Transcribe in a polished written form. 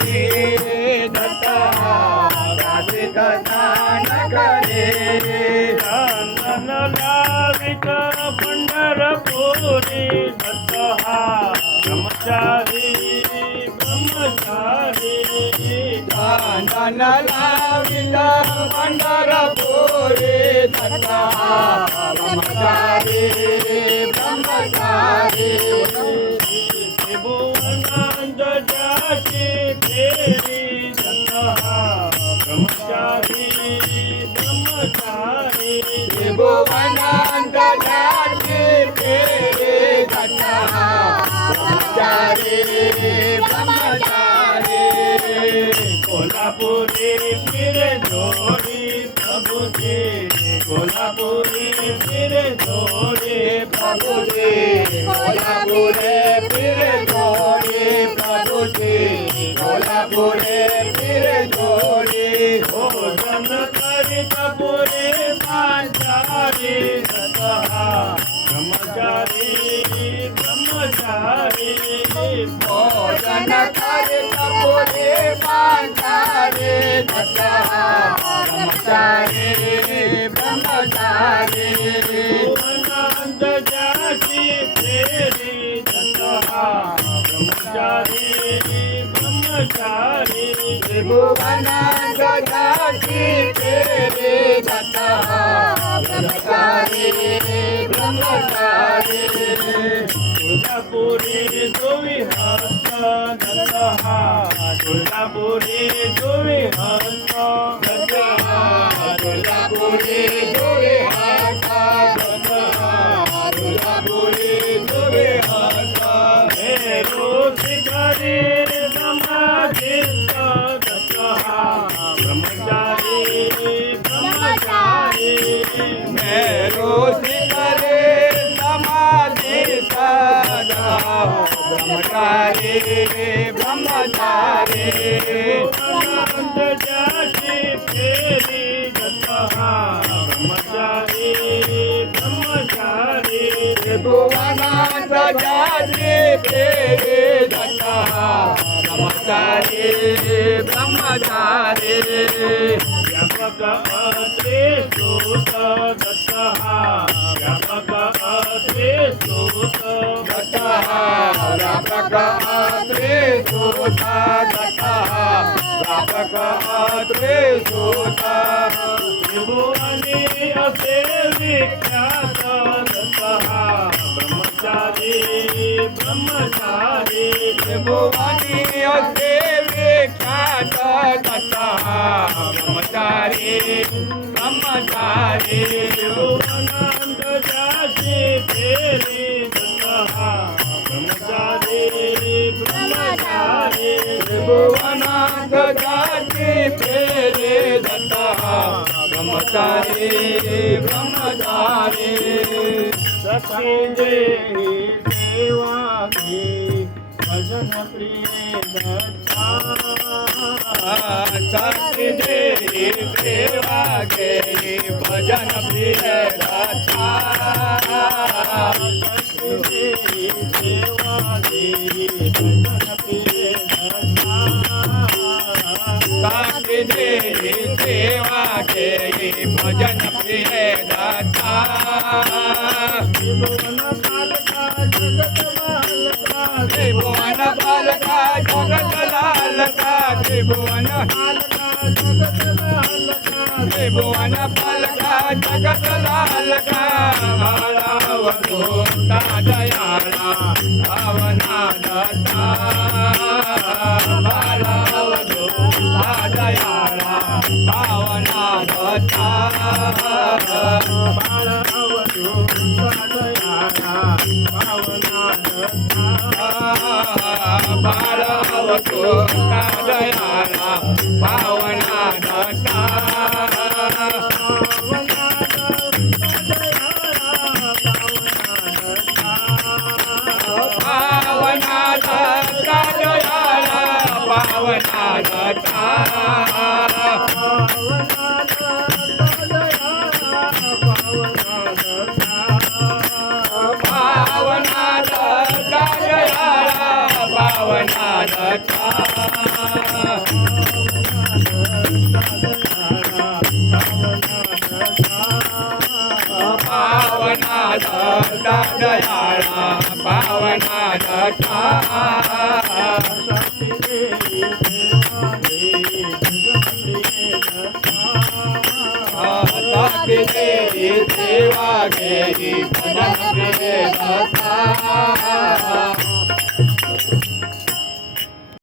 ब्रह्मचारी दत्त काशीत स्नान करे चंदन लावित पंढरपुरी दत्त हा ब्रह्मचारी ब्रह्मचारी चंदन लावित पंढरपुरी दत्त ब्रह्मचारी ब्रह्मचारी त्रिभुवनांत जाची फेरी दत्त हा ब्रह्मचारी ब्रह्मचारी त्रिभुवनांत जाची फेरी दत्त ब्रह्मचारी ब्रह्मचारी कोल्हापुरी फिरे जोडी प्रभुजी कोल्हापुरी फिरे जोडी प्रभुजी कोल्हापुरे फिरे जोडी प्रभुजी कोल्हापुरे फिरे जोडी भोजन करीत पुरे पांचारी दत्त हा ब्रह्मचारी ब्रह्मचारी भोजन करीत पुरे पांचारी दत्त ब्रह्मचारी ब्रह्मचारी भुवनांत जाची फेरी दत्त हा ब्रह्मचारी ब्रह्मचारी त्रिभुवनांत जाची फेरी दत्त ब्रह्मचारी ब्रह्मचारी तुळजापुरी जोवी हस्त दत्त हा तुळजापुरी जोवी हस्त दत्त तुळजापुरी जोडी हाता दत्त तुळजापुरी जोडी हाता मेरो शिखरी समाधिस्थ दत्त हा ब्रह्मचारी ब्रह्मचारी मेरो शिखरे समाधी सदा ब्रह्मचारी ब्रह्मचारी भुवनांत जाची फेरी दत्त हा ब्रह्मचारी ब्रह्मचारी त्रिभुवनांत जाची फेरी दत्त ब्रह्मचारी ब्रह्मचारी व्यापक अत्रे सूत दत्त हा व्यापक अत्रे सूत दत्त व्यापक त्रिसूता दत्त व्यापक त्रिसूता त्रिभुवनी असे विख्यात दत्त हा ब्रह्मचारी ब्रह्मचारी त्रिभुवनी असे विख्यात दत्त ब्रह्मचारी ब्रह्मचारी त्रिभुवनांत जाची फेरी दत्त हा ब्रह्मचारी ब्रह्मचारी त्रिभुवनांत जाची फेरी दत्त ब्रह्मचारी ब्रह्मचारी सखी देही सेवा घे भजन प्रिय दत्ता सखी देही सेवा घेई भजन प्रिय दत्ता सखी देही सेवा घे भजन प्रिय दत्ता सखी देही सेवा घेई भजन प्रिय दत्ता त्रिभुवन पालका जगत बालका त्रिभुवन बालका जगत लालका त्रिभुवन पालका जगत बालका त्रिभुवन बालका जगत लालका बाळावधूता दयाळा भावना दत्ता बाळावधूता दयाळा भावना दत्ता बाळ अवधूता दयाळा भावना दत्ता बाळावधूता दयाळा भावना दत्ता भावना दत्ता दयाळा भावना दत्ता भावना दत्ता दयाळा भावना दत्ता दत्ता दयाळा पावना दत्ता साक्षी देवी देवा साक्षी देवी सेवा घेई भजन प्रिय दत्ता